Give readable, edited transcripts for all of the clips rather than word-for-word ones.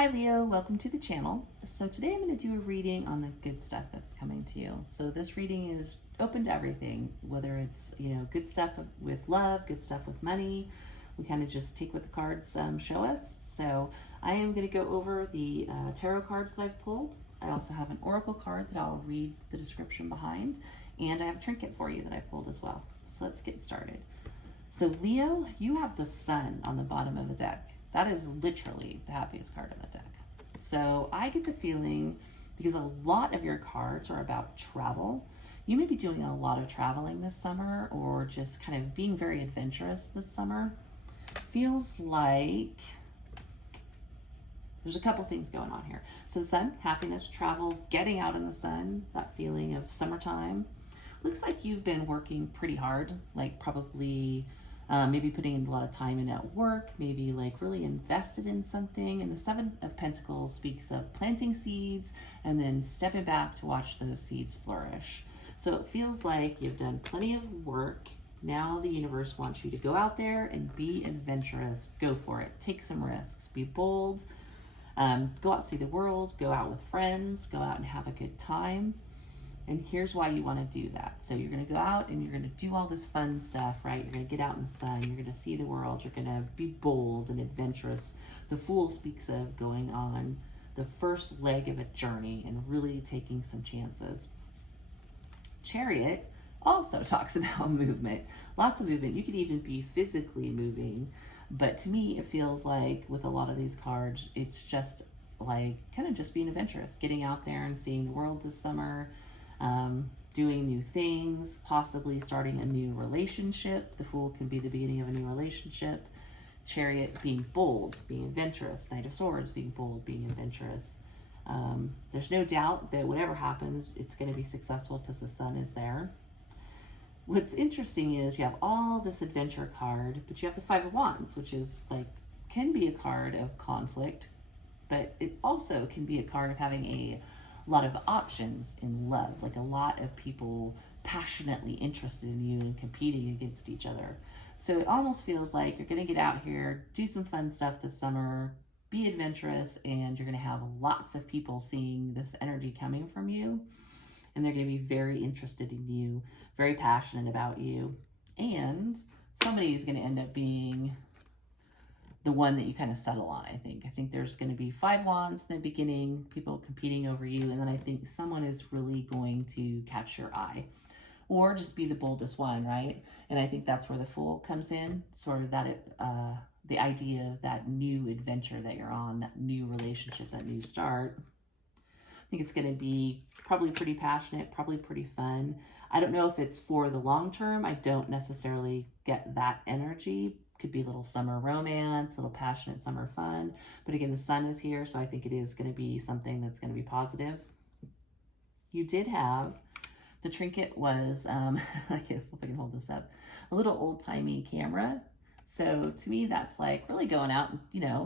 Hi Leo, welcome to the channel. So today I'm going to do a reading on the good stuff that's coming to you. So this reading is open to everything, whether it's, good stuff with love, good stuff with money. We kind of just take what the cards show us. So I am going to go over the tarot cards that I've pulled. I also have an oracle card that I'll read the description behind, and I have a trinket for you that I pulled as well. So let's get started. So Leo, you have the sun on the bottom of the deck. That is literally the happiest card on the deck. So I get the feeling, because a lot of your cards are about travel, you may be doing a lot of traveling this summer, or just kind of being very adventurous this summer. Feels like there's a couple things going on here. So the sun, happiness, travel, getting out in the sun, that feeling of summertime. Looks like you've been working pretty hard, like probably maybe putting in a lot of time in at work, maybe like really invested in something. And the Seven of Pentacles speaks of planting seeds and then stepping back to watch those seeds flourish. So it feels like you've done plenty of work. Now the universe wants you to go out there and be adventurous. Go for it. Take some risks. Be bold. Go out, see the world. Go out with friends. Go out and have a good time. And here's why you want to do that. So you're going to go out and you're going to do all this fun stuff, right? You're going to get out in the sun. You're going to see the world. You're going to be bold and adventurous. The Fool speaks of going on the first leg of a journey and really taking some chances. Chariot also talks about movement. Lots of movement. You could even be physically moving. But to me, it feels like with a lot of these cards, it's just like kind of just being adventurous. Getting out there and seeing the world this summer. Doing new things, possibly starting a new relationship. The Fool can be the beginning of a new relationship. Chariot being bold, being adventurous. Knight of Swords being bold, being adventurous. There's no doubt that whatever happens, it's going to be successful because the sun is there. What's interesting is you have all this adventure card, but you have the Five of Wands, which is like, can be a card of conflict, but it also can be a card of having a lot of options in love, like a lot of people passionately interested in you and competing against each other. So it almost feels like you're going to get out here, do some fun stuff this summer, be adventurous, and you're going to have lots of people seeing this energy coming from you, and they're going to be very interested in you, very passionate about you, and somebody is going to end up being the one that you kind of settle on, I think. I think there's going to be Five Wands in the beginning, people competing over you, and then I think someone is really going to catch your eye, or just be the boldest one, right? And I think that's where the Fool comes in, sort of that, the idea of that new adventure that you're on, that new relationship, that new start. I think it's going to be probably pretty passionate, probably pretty fun. I don't know if it's for the long term. I don't necessarily get that energy. Could be a little summer romance, a little passionate summer fun. But again, the sun is here, so I think it is going to be something that's going to be positive. You did have, the trinket was, I can't if I can hold this up, a little old-timey camera. So to me, that's like really going out,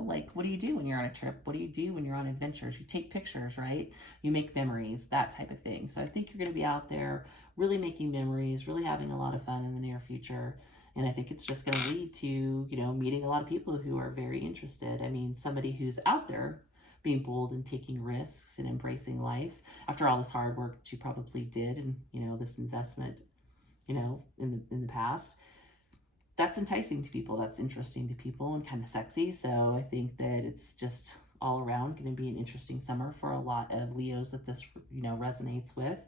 like what do you do when you're on a trip? What do you do when you're on adventures? You take pictures, right? You make memories, that type of thing. So I think you're going to be out there really making memories, really having a lot of fun in the near future. And I think it's just going to lead to, meeting a lot of people who are very interested. I mean, somebody who's out there being bold and taking risks and embracing life after all this hard work that you probably did and, this investment, in the past. That's enticing to people. That's interesting to people and kind of sexy. So I think that it's just all around going to be an interesting summer for a lot of Leos that this, resonates with.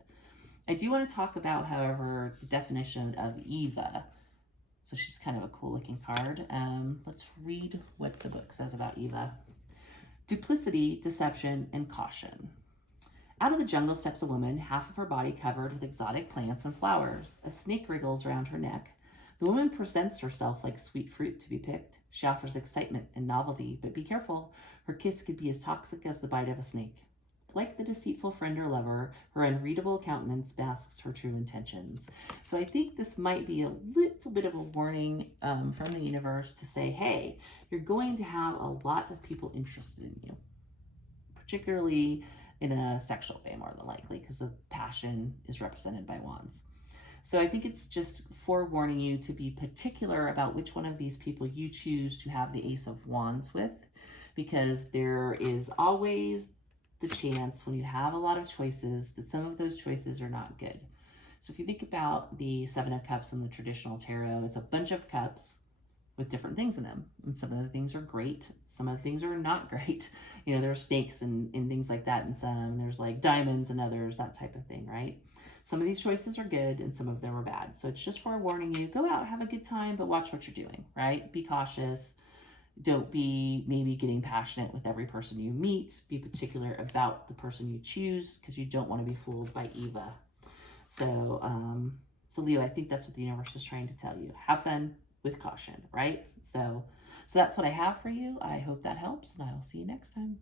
I do want to talk about, however, the definition of Eva. So she's kind of a cool looking card. Let's read what the book says about Eva. Duplicity, deception, and caution. Out of the jungle steps a woman, half of her body covered with exotic plants and flowers. A snake wriggles around her neck. The woman presents herself like sweet fruit to be picked. She offers excitement and novelty, but be careful. Her kiss could be as toxic as the bite of a snake. Like the deceitful friend or lover, her unreadable countenance masks her true intentions. So I think this might be a little bit of a warning from the universe to say, hey, you're going to have a lot of people interested in you, particularly in a sexual way, more than likely, because the passion is represented by wands. So I think it's just forewarning you to be particular about which one of these people you choose to have the Ace of Wands with, because there is always the chance when you have a lot of choices that some of those choices are not good. So if you think about the Seven of Cups in the traditional tarot, it's a bunch of cups with different things in them. And some of the things are great. Some of the things are not great. You know, there's snakes and things like that in some. There's like diamonds and others, that type of thing, right? Some of these choices are good and some of them are bad. So it's just forewarning you, go out, have a good time, but watch what you're doing, right? Be cautious. Don't be maybe getting passionate with every person you meet. Be particular about the person you choose because you don't want to be fooled by Eva. So, so Leo, I think that's what the universe is trying to tell you. Have fun with caution, right? So that's what I have for you. I hope that helps, and I will see you next time.